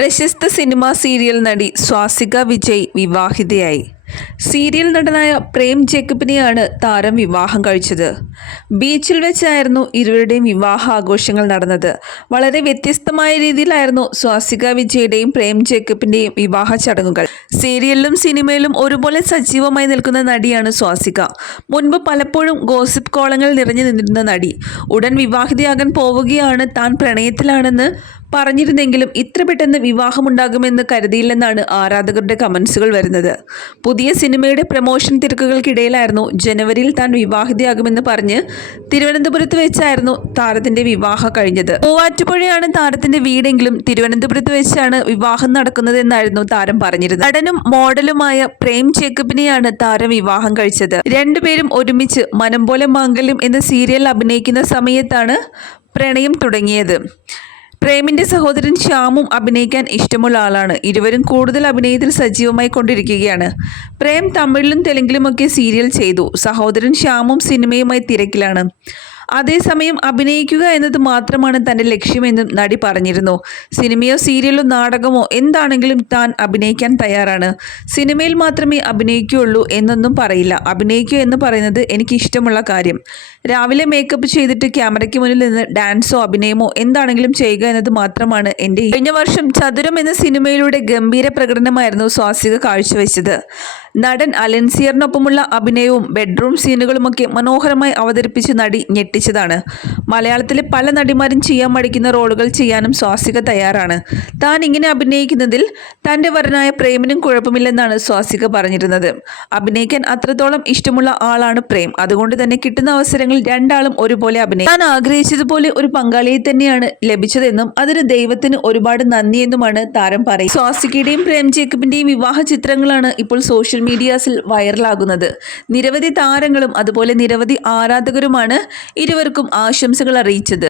പ്രശസ്ത cinema serial നടി സ്വാസിക വിജയ് വിവാഹിതയായി. സീരിയൽ നടനായ പ്രേം ജേക്കബിനെയാണ് താരം വിവാഹം കഴിച്ചത്. ബീച്ചിൽ വെച്ചായിരുന്നു ഇരുവരുടെയും വിവാഹ ആഘോഷങ്ങൾ നടന്നത്. വളരെ വ്യത്യസ്തമായ രീതിയിലായിരുന്നു സ്വാസിക വിജയുടെയും പ്രേം ജേക്കബിന്റെയും വിവാഹ ചടങ്ങുകൾ. സീരിയലിലും സിനിമയിലും ഒരുപോലെ സജീവമായി നിൽക്കുന്ന നടിയാണ് സ്വാസിക. മുൻപ് പലപ്പോഴും ഗോസിപ്പ് കോളങ്ങൾ നിറഞ്ഞു നിന്നിരുന്ന നടി. ഉടൻ വിവാഹിതയാകാൻ പോവുകയാണ് താൻ പ്രണയത്തിലാണെന്ന് പറഞ്ഞിരുന്നെങ്കിലും ഇത്ര പെട്ടെന്ന് വിവാഹമുണ്ടാകുമെന്ന് കരുതിയില്ലെന്നാണ് ആരാധകരുടെ കമൻസുകൾ വരുന്നത്. പുതിയ സിനിമയുടെ പ്രമോഷൻ തിരക്കുകൾക്കിടയിലായിരുന്നു ജനുവരിയിൽ താൻ വിവാഹിതയാകുമെന്ന് പറഞ്ഞ് തിരുവനന്തപുരത്ത് വെച്ചായിരുന്നു താരത്തിന്റെ വിവാഹം കഴിഞ്ഞത്. മൂവാറ്റുപുഴയാണ് താരത്തിന്റെ വീടെങ്കിലും തിരുവനന്തപുരത്ത് വെച്ചാണ് വിവാഹം നടക്കുന്നതെന്നായിരുന്നു താരം പറഞ്ഞിരുന്നത്. നടനും മോഡലുമായ പ്രേം ജേക്കബിനെയാണ് താരം വിവാഹം കഴിച്ചത്. രണ്ടുപേരും ഒരുമിച്ച് മനം പോലെ മാംഗല്യം എന്ന സീരിയൽ അഭിനയിക്കുന്ന സമയത്താണ് പ്രണയം തുടങ്ങിയത്. പ്രേമിന്റെ സഹോദരൻ ശ്യാമും അഭിനയിക്കാൻ ഇഷ്ടമുള്ള ആളാണ്. ഇരുവരും കൂടുതൽ അഭിനയത്തിൽ സജീവമായി കൊണ്ടിരിക്കുകയാണ്. പ്രേം തമിഴിലും തെലുങ്കിലുമൊക്കെ സീരിയൽ ചെയ്തു. സഹോദരൻ ശ്യാമും സിനിമയുമായി തിരക്കിലാണ്. അതേസമയം അഭിനയിക്കുക എന്നത് മാത്രമാണ് തന്റെ ലക്ഷ്യമെന്നും നടി പറഞ്ഞിരുന്നു. സിനിമയോ സീരിയലോ നാടകമോ എന്താണെങ്കിലും താൻ അഭിനയിക്കാൻ തയ്യാറാണ്. സിനിമയിൽ മാത്രമേ അഭിനയിക്കുകയുള്ളൂ എന്നൊന്നും പറയില്ല. അഭിനയിക്കുക എന്ന് പറയുന്നത് എനിക്ക് ഇഷ്ടമുള്ള കാര്യം. രാവിലെ മേക്കപ്പ് ചെയ്തിട്ട് ക്യാമറയ്ക്ക് മുന്നിൽ നിന്ന് ഡാൻസോ അഭിനയമോ എന്താണെങ്കിലും ചെയ്യുക എന്നത് മാത്രമാണ് എന്റെ കഴിഞ്ഞ വർഷം ചതുരം എന്ന സിനിമയിലൂടെ ഗംഭീര പ്രകടനമായിരുന്നു സ്വാസിക കാഴ്ചവെച്ചത്. നടൻ അലൻസിയറിനൊപ്പമുള്ള അഭിനയവും ബെഡ്റൂം സീനുകളുമൊക്കെ മനോഹരമായി അവതരിപ്പിച്ച് നടി ഞെട്ടിച്ചതാണ്. മലയാളത്തിലെ പല നടിമാരും ചെയ്യാൻ മടിക്കുന്ന റോളുകൾ ചെയ്യാനും സ്വാസിക തയ്യാറാണ്. താൻ ഇങ്ങനെ അഭിനയിക്കുന്നതിൽ തന്റെ വരനായ പ്രേമിനും കുഴപ്പമില്ലെന്നാണ് സ്വാസിക പറഞ്ഞിരുന്നത്. അഭിനയിക്കാൻ അത്രത്തോളം ഇഷ്ടമുള്ള ആളാണ് പ്രേം. അതുകൊണ്ട് തന്നെ കിട്ടുന്ന അവസരങ്ങളിൽ രണ്ടാളും ഒരുപോലെ അഭിനയിക്കും താൻ ആഗ്രഹിച്ചതുപോലെ ഒരു പങ്കാളിയെ തന്നെയാണ് ലഭിച്ചതെന്നും അതിന് ദൈവത്തിന് ഒരുപാട് നന്ദിയെന്നുമാണ് താരം പറയുന്നത്. സ്വാസികയുടെയും പ്രേം ജേക്കബിന്റെയും വിവാഹ ചിത്രങ്ങളാണ് ഇപ്പോൾ മീഡിയാസിൽ വൈറലാകുന്നത് നിരവധി താരങ്ങളും അതുപോലെ നിരവധി ആരാധകരുമാണ് ഇരുവർക്കും ആശംസകൾ അറിയിച്ചത്.